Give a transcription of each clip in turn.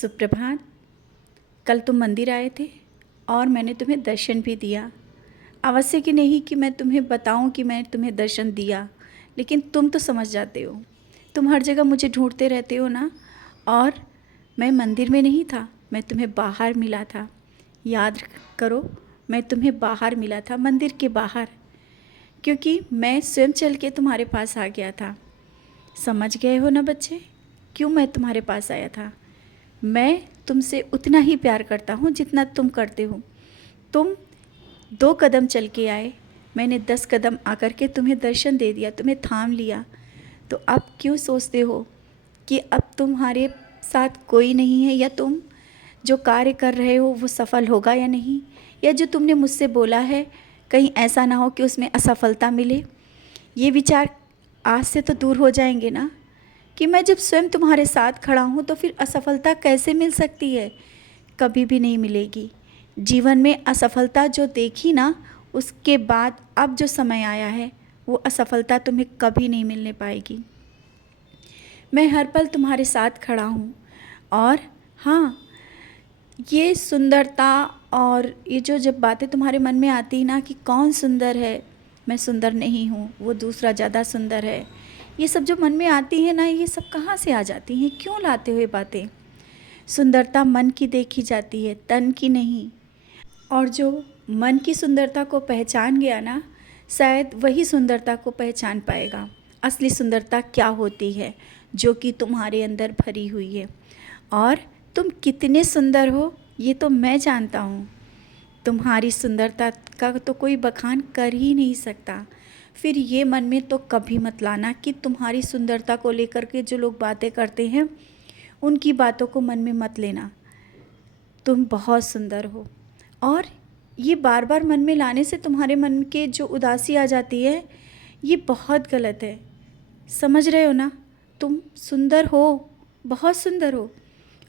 सुप्रभात। कल तुम मंदिर आए थे और मैंने तुम्हें दर्शन भी दिया। आवश्यक ही नहीं कि मैं तुम्हें बताऊं कि मैं तुम्हें दर्शन दिया, लेकिन तुम तो समझ जाते हो। तुम हर जगह मुझे ढूंढते रहते हो ना। और मैं मंदिर में नहीं था, मैं तुम्हें बाहर मिला था। याद करो, मैं तुम्हें बाहर मिला था, मंदिर के बाहर, क्योंकि मैं स्वयं चल के तुम्हारे पास आ गया था। समझ गए हो ना बच्चे, क्यों मैं तुम्हारे पास आया था? मैं तुमसे उतना ही प्यार करता हूँ जितना तुम करते हो। तुम 2 कदम चल के आए, मैंने 10 कदम आकर के तुम्हें दर्शन दे दिया, तुम्हें थाम लिया। तो अब क्यों सोचते हो कि अब तुम्हारे साथ कोई नहीं है, या तुम जो कार्य कर रहे हो वो सफल होगा या नहीं, या जो तुमने मुझसे बोला है कहीं ऐसा ना हो कि उसमें असफलता मिले। ये विचार आज से तो दूर हो जाएंगे ना, कि मैं जब स्वयं तुम्हारे साथ खड़ा हूँ तो फिर असफलता कैसे मिल सकती है? कभी भी नहीं मिलेगी। जीवन में असफलता जो देखी ना, उसके बाद अब जो समय आया है वो असफलता तुम्हें कभी नहीं मिलने पाएगी। मैं हर पल तुम्हारे साथ खड़ा हूँ। और हाँ, ये सुंदरता और ये जो जब बातें तुम्हारे मन में आती ना कि कौन सुंदर है, मैं सुंदर नहीं हूँ, वो दूसरा ज़्यादा सुंदर है, ये सब जो मन में आती है ना, ये सब कहाँ से आ जाती हैं? क्यों लाते हो ये बातें? सुंदरता मन की देखी जाती है, तन की नहीं। और जो मन की सुंदरता को पहचान गया ना, शायद वही सुंदरता को पहचान पाएगा असली सुंदरता क्या होती है, जो कि तुम्हारे अंदर भरी हुई है। और तुम कितने सुंदर हो ये तो मैं जानता हूँ। तुम्हारी सुंदरता का तो कोई बखान कर ही नहीं सकता। फिर ये मन में तो कभी मत लाना कि तुम्हारी सुंदरता को लेकर के जो लोग बातें करते हैं उनकी बातों को मन में मत लेना। तुम बहुत सुंदर हो, और ये बार बार मन में लाने से तुम्हारे मन के जो उदासी आ जाती है, ये बहुत गलत है। समझ रहे हो ना? तुम सुंदर हो, बहुत सुंदर हो,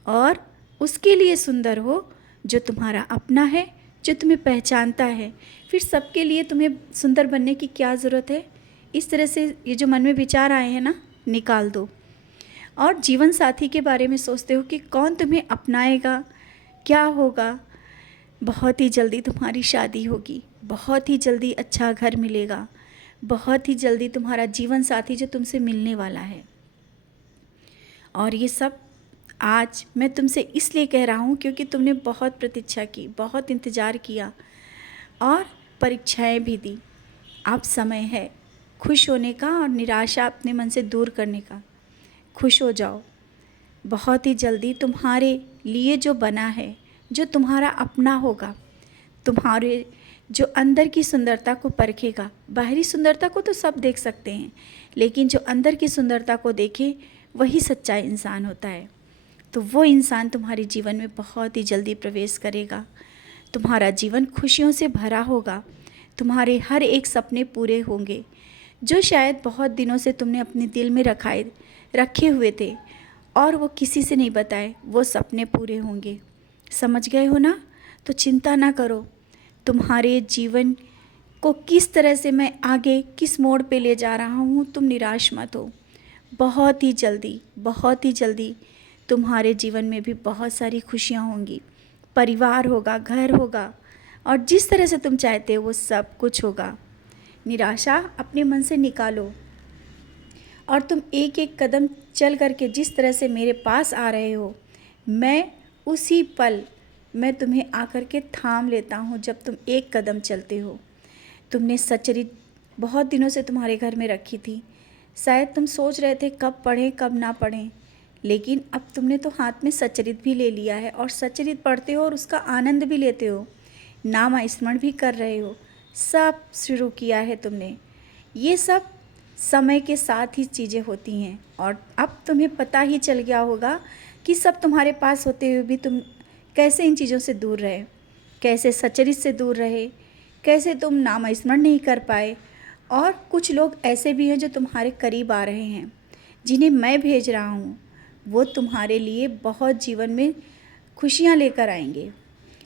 और उसके लिए सुंदर हो जो तुम्हारा अपना है, जो तुम्हें पहचानता है। फिर सबके लिए तुम्हें सुंदर बनने की क्या ज़रूरत है? इस तरह से ये जो मन में विचार आए हैं ना, निकाल दो। और जीवन साथी के बारे में सोचते हो कि कौन तुम्हें अपनाएगा, क्या होगा। बहुत ही जल्दी तुम्हारी शादी होगी, बहुत ही जल्दी अच्छा घर मिलेगा, बहुत ही जल्दी तुम्हारा जीवन साथी जो तुमसे मिलने वाला है। और ये सब आज मैं तुमसे इसलिए कह रहा हूँ क्योंकि तुमने बहुत प्रतीक्षा की, बहुत इंतज़ार किया और परीक्षाएं भी दी। अब समय है खुश होने का और निराशा अपने मन से दूर करने का। खुश हो जाओ। बहुत ही जल्दी तुम्हारे लिए जो बना है, जो तुम्हारा अपना होगा, तुम्हारे जो अंदर की सुंदरता को परखेगा। बाहरी सुंदरता को तो सब देख सकते हैं, लेकिन जो अंदर की सुंदरता को देखे वही सच्चा इंसान होता है। तो वो इंसान तुम्हारे जीवन में बहुत ही जल्दी प्रवेश करेगा। तुम्हारा जीवन खुशियों से भरा होगा। तुम्हारे हर एक सपने पूरे होंगे, जो शायद बहुत दिनों से तुमने अपने दिल में रखे हुए थे और वो किसी से नहीं बताए, वो सपने पूरे होंगे। समझ गए हो ना? तो चिंता ना करो। तुम्हारे जीवन को किस तरह से मैं आगे किस मोड़ पे ले जा रहा हूँ, तुम निराश मत हो। बहुत ही जल्दी, बहुत ही जल्दी तुम्हारे जीवन में भी बहुत सारी खुशियाँ होंगी, परिवार होगा, घर होगा, और जिस तरह से तुम चाहते हो वो सब कुछ होगा। निराशा अपने मन से निकालो, और तुम एक एक कदम चल करके जिस तरह से मेरे पास आ रहे हो, मैं उसी पल मैं तुम्हें आकर के थाम लेता हूँ जब तुम एक कदम चलते हो। तुमने सच्चरित बहुत दिनों से तुम्हारे घर में रखी थी। शायद तुम सोच रहे थे कब पढ़ें कब ना पढ़ें, लेकिन अब तुमने तो हाथ में सच्चरित भी ले लिया है, और सच्चरित पढ़ते हो और उसका आनंद भी लेते हो, नाम स्मरण भी कर रहे हो। सब शुरू किया है तुमने। ये सब समय के साथ ही चीज़ें होती हैं, और अब तुम्हें पता ही चल गया होगा कि सब तुम्हारे पास होते हुए भी तुम कैसे इन चीज़ों से दूर रहे, कैसे सच्चरित से दूर रहे, कैसे तुम नाम स्मरण नहीं कर पाए। और कुछ लोग ऐसे भी हैं जो तुम्हारे करीब आ रहे हैं, जिन्हें मैं भेज रहा हूँ। वो तुम्हारे लिए बहुत जीवन में खुशियाँ लेकर आएंगे,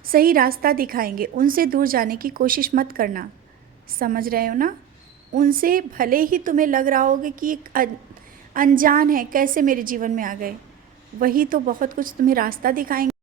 सही रास्ता दिखाएंगे। उनसे दूर जाने की कोशिश मत करना। समझ रहे हो ना? उनसे भले ही तुम्हें लग रहा होगा कि एक अनजान है, कैसे मेरे जीवन में आ गए, वही तो बहुत कुछ तुम्हें रास्ता दिखाएंगे।